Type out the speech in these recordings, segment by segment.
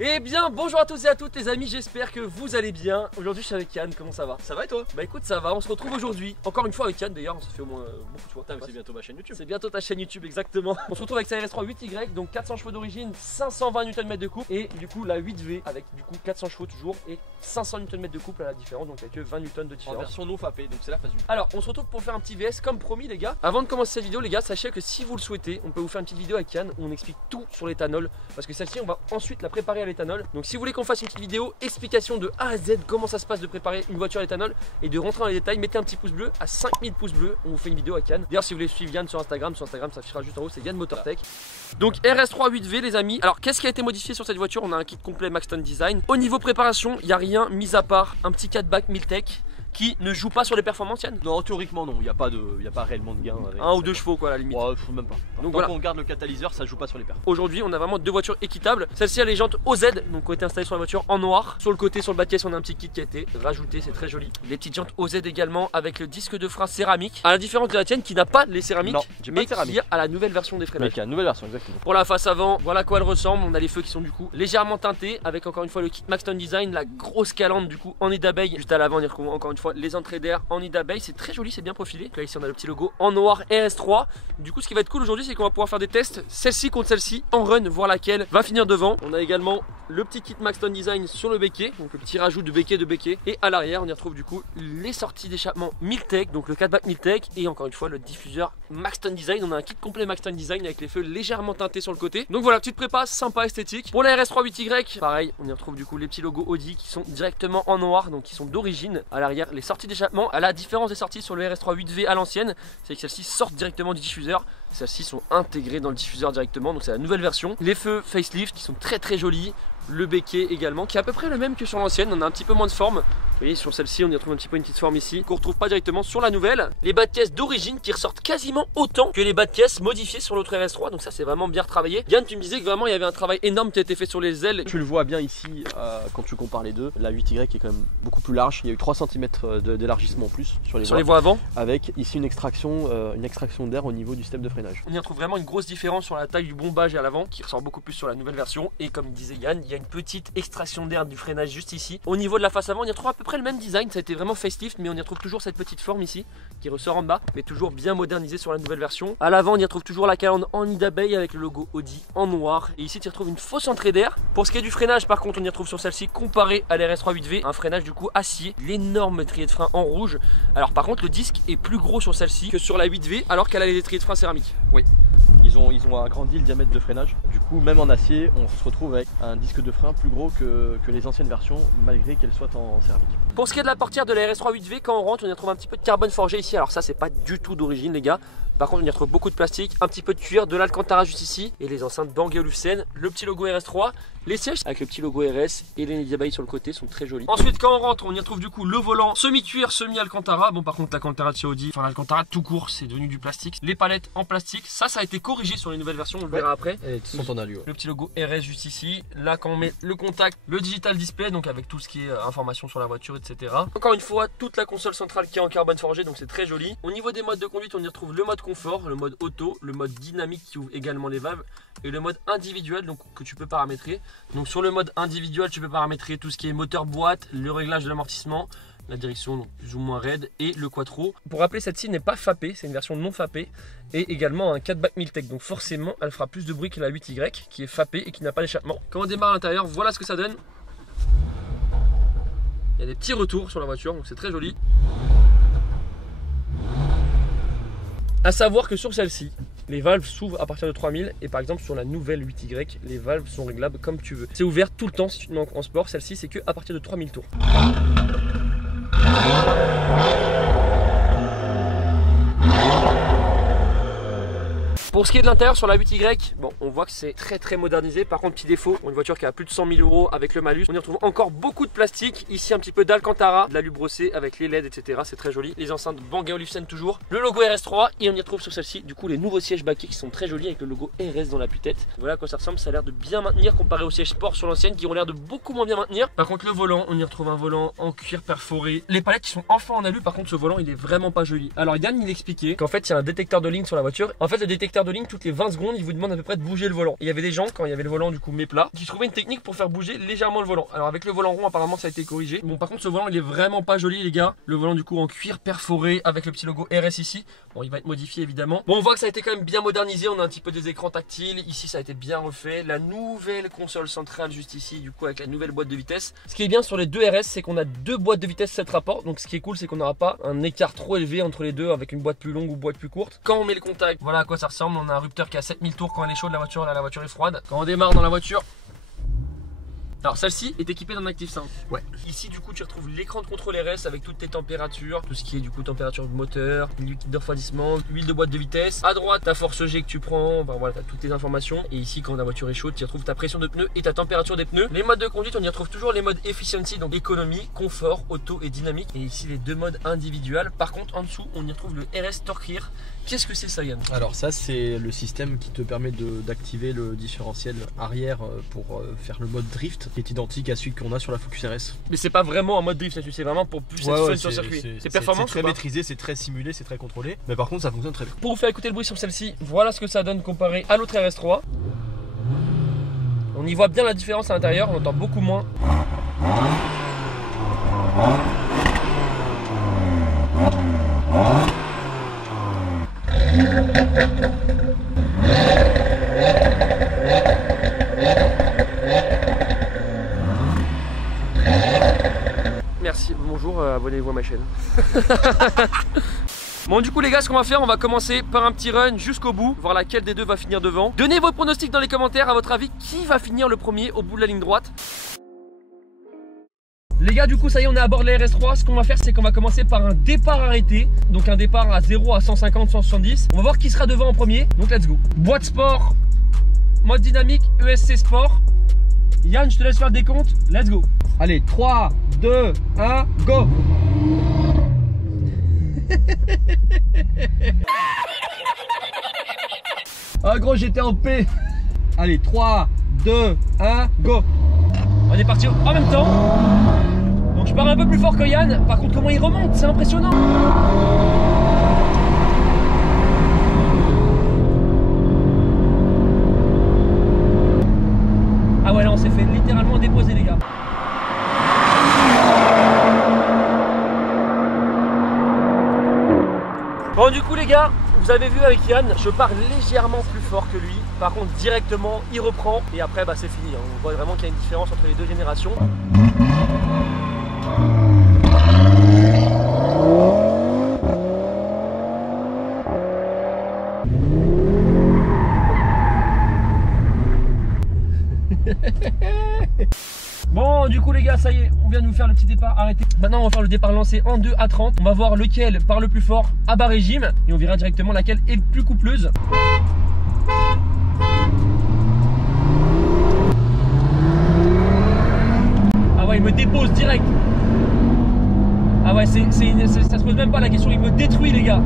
Eh bien bonjour à tous et à toutes les amis, j'espère que vous allez bien. Aujourd'hui je suis avec Yann, comment ça va? Ça va et toi? Bah écoute ça va, on se retrouve aujourd'hui, encore une fois avec Yann d'ailleurs, on se fait au moins beaucoup de fois. C'est bientôt ma chaîne YouTube. C'est bientôt ta chaîne YouTube exactement. On se retrouve avec sa RS3 8Y, donc 400 chevaux d'origine, 520 Nm de couple. Et du coup la 8V avec du coup 400 chevaux toujours et 500 Nm de couple à la différence, donc avec 20 Nm de En différence. version non fapée, donc c'est la phase 1. Alors on se retrouve pour faire un petit VS comme promis les gars. Avant de commencer cette vidéo les gars, sachez que si vous le souhaitez, on peut vous faire une petite vidéo avec Yann où on explique tout sur l'éthanol. Parce que celle-ci on va ensuite la préparer à l'éthanol. Donc si vous voulez qu'on fasse une petite vidéo explication de A à Z comment ça se passe de préparer une voiture à l'éthanol et de rentrer dans les détails, mettez un petit pouce bleu. À 5000 pouces bleus on vous fait une vidéo avec Yann. D'ailleurs si vous voulez suivre Yann sur Instagram ça affichera juste en haut, c'est Yann Motortech. Donc RS3 8V les amis. Alors qu'est-ce qui a été modifié sur cette voiture? On a un kit complet Maxton Design. Au niveau préparation il n'y a rien mis à part un petit 4-back Miltech qui ne joue pas sur les performances Yann. Non, théoriquement non, il n'y a pas réellement de gain. Avec Un ou deux chevaux quoi à la limite. Ouais, même pas. Donc Tant voilà. qu'on garde le catalyseur, ça joue pas sur les perfs. Aujourd'hui on a vraiment deux voitures équitables. Celle-ci a les jantes OZ donc qui ont été installées sur la voiture en noir. Sur le côté, sur le bas de caisse on a un petit kit qui a été rajouté, c'est très joli. Les petites jantes OZ également avec le disque de frein céramique. À la différence de la tienne qui n'a pas les céramiques, Non, j'ai pas mais de céramique. qui a la nouvelle version des freinages. Mec, une nouvelle version, exactement. Pour la face avant, voilà à quoi elle ressemble. On a les feux qui sont du coup légèrement teintés avec encore une fois le kit Maxton Design, la grosse calandre du coup en nid d'abeille. Juste à l'avant on y retrouve encore une fois les entrées d'air en nid d'abeille. C'est très joli, c'est bien profilé. Là ici on a le petit logo en noir RS3. Du coup ce qui va être cool aujourd'hui c'est qu'on va pouvoir faire des tests, celle-ci contre celle-ci en run, voir laquelle va finir devant. On a également le petit kit Maxton Design sur le béquet, donc le petit rajout de béquet. Et à l'arrière on y retrouve du coup les sorties d'échappement Miltech, donc le 4-back Miltech et encore une fois le diffuseur Maxton Design. On a un kit complet Maxton Design avec les feux légèrement teintés sur le côté. Donc voilà, petite prépa sympa esthétique. Pour la RS3 8Y, pareil, on y retrouve du coup les petits logos Audi qui sont directement en noir, donc qui sont d'origine. À l'arrière, les sorties d'échappement. À la différence des sorties sur le RS3 8V à l'ancienne, c'est que celles-ci sortent directement du diffuseur. Celles-ci sont intégrées dans le diffuseur directement, donc c'est la nouvelle version. Les feux facelift qui sont très jolis. Le béquet également qui est à peu près le même que sur l'ancienne, on a un petit peu moins de forme. Vous voyez sur celle-ci on y retrouve un petit peu une petite forme ici qu'on retrouve pas directement sur la nouvelle. Les bas de caisse d'origine qui ressortent quasiment autant que les bas de caisse modifiés sur l'autre RS3, donc ça c'est vraiment bien retravaillé. Yann tu me disais que vraiment il y avait un travail énorme qui a été fait sur les ailes. Tu le vois bien ici quand tu compares les deux. La 8Y est quand même beaucoup plus large, il y a eu 3 cm d'élargissement en plus sur les voies avant. Avec ici une extraction d'air au niveau du système de freinage. On y retrouve vraiment une grosse différence sur la taille du bombage à l'avant qui ressort beaucoup plus sur la nouvelle version. Et comme disait Yann, il y a une petite extraction d'air du freinage juste ici. Au niveau de la face avant, on y retrouve à peu près le même design. Ça a été vraiment facelift, mais on y retrouve toujours cette petite forme ici qui ressort en bas, mais toujours bien modernisée sur la nouvelle version. À l'avant, on y retrouve toujours la calandre en nid d'abeille avec le logo Audi en noir. Et ici, tu retrouves une fausse entrée d'air. Pour ce qui est du freinage, par contre, on y retrouve sur celle-ci comparé à l'RS3 8V un freinage du coup acier, l'énorme étrier de frein en rouge. Alors par contre, le disque est plus gros sur celle-ci que sur la 8V, alors qu'elle a les étriers de frein céramique. Oui. Ils ont agrandi le diamètre de freinage. Du coup, même en acier, on se retrouve avec un disque de frein plus gros que les anciennes versions, malgré qu'elles soient en céramique. Pour ce qui est de la portière de la RS3 8V, quand on rentre, on y retrouve un petit peu de carbone forgé ici. Alors ça, c'est pas du tout d'origine, les gars. Par contre, on y retrouve beaucoup de plastique, un petit peu de cuir, de l'Alcantara juste ici, et les enceintes Bang & Olufsen, le petit logo RS3, les sièges avec le petit logo RS et les nids d'abeilles sur le côté sont très jolis. Ensuite, quand on rentre, on y retrouve du coup le volant semi-cuir, semi-Alcantara. Bon, par contre, l'Alcantara de chez Audi, enfin l'Alcantara tout court, c'est devenu du plastique. Les palettes en plastique, ça a été corrigé sur les nouvelles versions, on le verra après. Et qui sont en alu. Le petit logo RS juste ici. Là, quand on met le contact, le digital display, donc avec tout ce qui est information sur la voiture, etc. Encore une fois, toute la console centrale qui est en carbone forgé, donc c'est très joli. Au niveau des modes de conduite, on y retrouve le mode confort, le mode auto, le mode dynamique qui ouvre également les valves et le mode individuel donc que tu peux paramétrer. Donc sur le mode individuel, tu peux paramétrer tout ce qui est moteur boîte, le réglage de l'amortissement, la direction donc plus ou moins raide et le quattro. Pour rappeler, celle-ci n'est pas fapée, c'est une version non fapée et également un 4-back Miltech. Donc forcément, elle fera plus de bruit que la 8Y qui est fapée et qui n'a pas d'échappement. Quand on démarre à l'intérieur, voilà ce que ça donne. Il y a des petits retours sur la voiture, donc c'est très joli. A savoir que sur celle-ci, les valves s'ouvrent à partir de 3000 et par exemple sur la nouvelle 8Y, les valves sont réglables comme tu veux. C'est ouvert tout le temps si tu te mets en sport, celle-ci c'est que à partir de 3000 tours. Pour ce qui est de l'intérieur sur la 8Y, bon, on voit que c'est très modernisé. Par contre, petit défaut, pour une voiture qui a plus de 100 000 € avec le malus, on y retrouve encore beaucoup de plastique. Ici, un petit peu d'Alcantara, de l'alu brossé avec les LED, etc. C'est très joli. Les enceintes Bang & Olufsen toujours. Le logo RS3 et on y retrouve sur celle-ci, du coup, les nouveaux sièges baquets qui sont très jolis avec le logo RS dans la tue-tête. Voilà à quoi ça ressemble. Ça a l'air de bien maintenir comparé aux sièges sport sur l'ancienne qui ont l'air de beaucoup moins bien maintenir. Par contre, le volant, on y retrouve un volant en cuir perforé. Les palettes qui sont enfin en alu. Par contre, ce volant, il est vraiment pas joli. Alors, Yann, il expliquait qu'en fait, il y a un détecteur de ligne sur la voiture. En fait, le détecteur de ligne, toutes les 20 secondes, il vous demande à peu près de bouger le volant. Et il y avait des gens, quand il y avait le volant du coup méplat, qui trouvaient une technique pour faire bouger légèrement le volant. Alors avec le volant rond, apparemment ça a été corrigé. Bon, par contre, ce volant il est vraiment pas joli, les gars. Le volant du coup en cuir perforé avec le petit logo RS ici. Bon, il va être modifié évidemment. Bon, on voit que ça a été quand même bien modernisé. On a un petit peu des écrans tactiles. Ici, ça a été bien refait. La nouvelle console centrale juste ici, du coup avec la nouvelle boîte de vitesse. Ce qui est bien sur les deux RS, c'est qu'on a deux boîtes de vitesse 7 rapports. Donc ce qui est cool, c'est qu'on n'aura pas un écart trop élevé entre les deux avec une boîte plus longue ou boîte plus courte. Quand on met le contact, voilà à quoi ça ressemble. On a un rupteur qui a 7000 tours quand elle est chaude la voiture. Là, la voiture est froide. Quand on démarre dans la voiture. Alors celle-ci est équipée d'un Active Sound. Ouais. Ici du coup tu retrouves l'écran de contrôle RS avec toutes tes températures, tout ce qui est du coup température de moteur, liquide de refroidissement, huile de boîte de vitesse. À droite ta force G que tu prends, enfin, voilà, tu as toutes tes informations. Et ici quand la voiture est chaude, tu retrouves ta pression de pneu et ta température des pneus. Les modes de conduite, on y retrouve toujours les modes efficiency, donc économie, confort, auto et dynamique. Et ici les deux modes individuels. Par contre en dessous on y retrouve le RS Torque Rear. Qu'est-ce que c'est ça, Yann? Alors ça c'est le système qui te permet d'activer le différentiel arrière pour faire le mode drift, qui est identique à celui qu'on a sur la Focus RS. Mais c'est pas vraiment en mode drift là-dessus, c'est vraiment pour plus être fun sur le circuit. C'est performant. C'est très maîtrisé, c'est très simulé, c'est très contrôlé. Mais par contre ça fonctionne très bien. Pour vous faire écouter le bruit sur celle-ci, voilà ce que ça donne comparé à l'autre RS3. On y voit bien la différence à l'intérieur, on entend beaucoup moins. Merci, bonjour, abonnez-vous à ma chaîne. Bon du coup les gars, ce qu'on va faire, on va commencer par un petit run jusqu'au bout, voir laquelle des deux va finir devant. Donnez vos pronostics dans les commentaires, à votre avis, qui va finir le premier au bout de la ligne droite. Les gars, du coup ça y est, on est à bord de la RS3. Ce qu'on va faire, c'est qu'on va commencer par un départ arrêté. Donc un départ à 0 à 150, 170. On va voir qui sera devant en premier, donc let's go. Boîte sport, mode dynamique, ESC sport. Yann, je te laisse faire le décompte, let's go. Allez, 3, 2, 1, go. Ah gros, j'étais en paix. Allez, 3, 2, 1, go. On est parti en même temps. Donc je pars un peu plus fort que Yann. Par contre, comment il remonte, c'est impressionnant. Ah ouais, là on s'est fait littéralement déposer les gars. Bon du coup les gars, vous avez vu avec Yann, je pars légèrement plus fort que lui. Par contre directement il reprend et après bah, c'est fini. On voit vraiment qu'il y a une différence entre les deux générations. Bon du coup les gars, ça y est, on vient de nous faire le petit départ arrêté. Maintenant on va faire le départ lancé en 2 à 30. On va voir lequel part le plus fort à bas régime et on verra directement laquelle est plus coupleuse. Ah ouais, il me dépose direct. Ah ouais, ça se pose même pas la question, il me détruit les gars.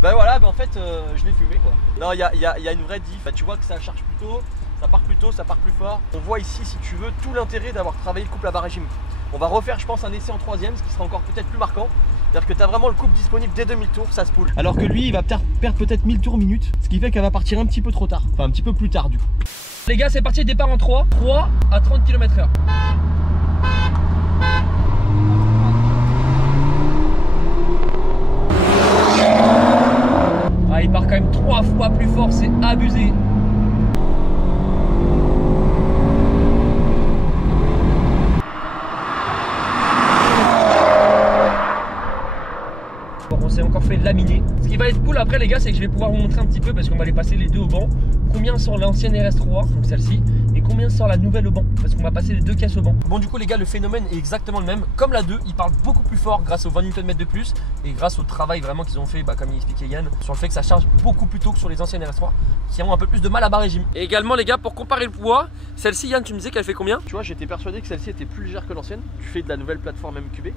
Bah voilà, bah en fait je l'ai fumé quoi. Non, il y a une vraie diff. Bah, tu vois que ça charge plus tôt, ça part plus tôt, ça part plus fort. On voit ici, si tu veux, tout l'intérêt d'avoir travaillé le couple à bas régime. On va refaire, je pense, un essai en 3ème, ce qui sera encore peut-être plus marquant. C'est-à-dire que tu as vraiment le couple disponible dès 2000 tours, ça se poule. Alors que lui, il va perdre peut-être 1000 tours minute, ce qui fait qu'elle va partir un petit peu trop tard. Enfin, un petit peu plus tard du coup. Les gars, c'est parti, départ en 3 à 30 km/h. Ah, il part quand même 3 fois plus fort, c'est abusé. Bon, on s'est encore fait laminer. Ce qui va être cool après les gars, c'est que je vais pouvoir vous montrer un petit peu, parce qu'on va les passer les deux au banc, combien sort l'ancienne RS3, donc celle-ci, et combien sort la nouvelle au banc, parce qu'on va passer les deux caisses au banc. Bon du coup les gars, le phénomène est exactement le même. Comme la 2, ils parlent beaucoup plus fort grâce aux 20 Nm de plus et grâce au travail vraiment qu'ils ont fait, bah, comme il expliquait Yann, sur le fait que ça charge beaucoup plus tôt que sur les anciennes RS3 qui ont un peu plus de mal à bas régime. Et également les gars, pour comparer le poids, celle-ci Yann, tu me disais qu'elle fait combien? Tu vois, j'étais persuadé que celle-ci était plus légère que l'ancienne, du fait de la nouvelle plateforme MQB.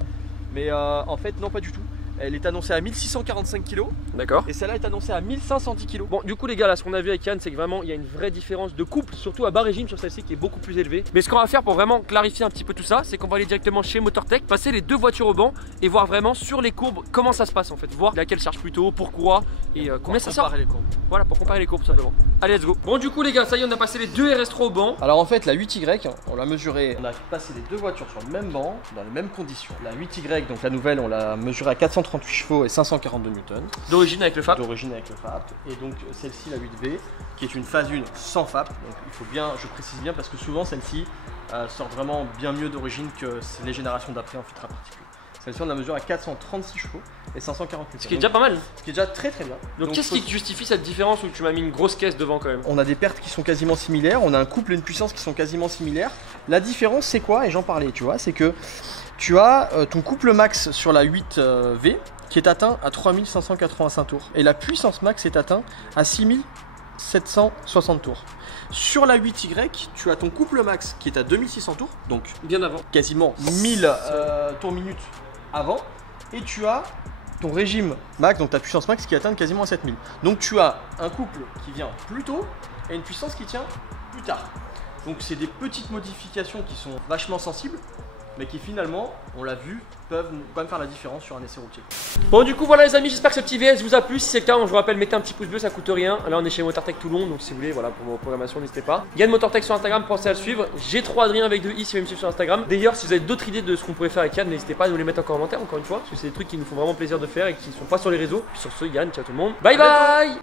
Mais en fait non, pas du tout. elle est annoncée à 1645 kg. D'accord. Et celle-là est annoncée à 1510 kg. Bon, du coup, les gars, là, ce qu'on a vu avec Yann, c'est que vraiment, il y a une vraie différence de couple, surtout à bas régime sur celle-ci qui est beaucoup plus élevée. Mais ce qu'on va faire pour vraiment clarifier un petit peu tout ça, c'est qu'on va aller directement chez MotorTech, passer les deux voitures au banc et voir vraiment sur les courbes comment ça se passe en fait. Voir laquelle charge plus tôt, pourquoi et combien ça sort. Les courbes. Voilà, pour comparer les courbes tout simplement. Allez, let's go. Bon, du coup, les gars, ça y est, on a passé les deux RS3 au banc. Alors en fait, la 8Y, on l'a mesurée, on a passé les deux voitures sur le même banc, dans les mêmes conditions. La 8Y, donc la nouvelle, on l'a mesurée à 438 chevaux et 542 Newton. D'origine avec le FAP. D'origine avec le FAP. Et donc celle-ci, la 8V, qui est une phase 1 sans FAP. Donc il faut bien, je précise bien, parce que souvent celle-ci sort vraiment bien mieux d'origine que les générations d'après en filtre à particules. Celle-ci, on la mesure à 436 chevaux et 540 Newton. Ce qui est déjà pas mal. Ce qui est déjà très très bien. Donc qu'est-ce qui justifie cette différence où tu m'as mis une grosse caisse devant quand même? On a des pertes qui sont quasiment similaires, on a un couple et une puissance qui sont quasiment similaires. La différence c'est quoi? Et j'en parlais, tu vois, c'est que tu as ton couple max sur la 8V qui est atteint à 3585 tours. Et la puissance max est atteinte à 6760 tours. Sur la 8Y, tu as ton couple max qui est à 2600 tours, donc bien avant. Quasiment 1000 tours minutes avant. Et tu as ton régime max, donc ta puissance max qui atteint quasiment à 7000. Donc tu as un couple qui vient plus tôt et une puissance qui tient plus tard. Donc c'est des petites modifications qui sont vachement sensibles, mais qui finalement, on l'a vu, peuvent quand même faire la différence sur un essai routier. Bon, du coup, voilà les amis, j'espère que ce petit VS vous a plu. Si c'est le cas, je vous rappelle, mettez un petit pouce bleu, ça coûte rien. Là, on est chez MotorTech Toulon, donc si vous voulez, voilà, pour vos programmations, n'hésitez pas. Yann MotorTech sur Instagram, pensez à le suivre. G3 Adrien avec 2 i si vous me suivez sur Instagram. D'ailleurs, si vous avez d'autres idées de ce qu'on pourrait faire avec Yann, n'hésitez pas à nous les mettre en commentaire, encore une fois, parce que c'est des trucs qui nous font vraiment plaisir de faire et qui sont pas sur les réseaux. Puis sur ce, Yann, ciao tout le monde. Bye bye.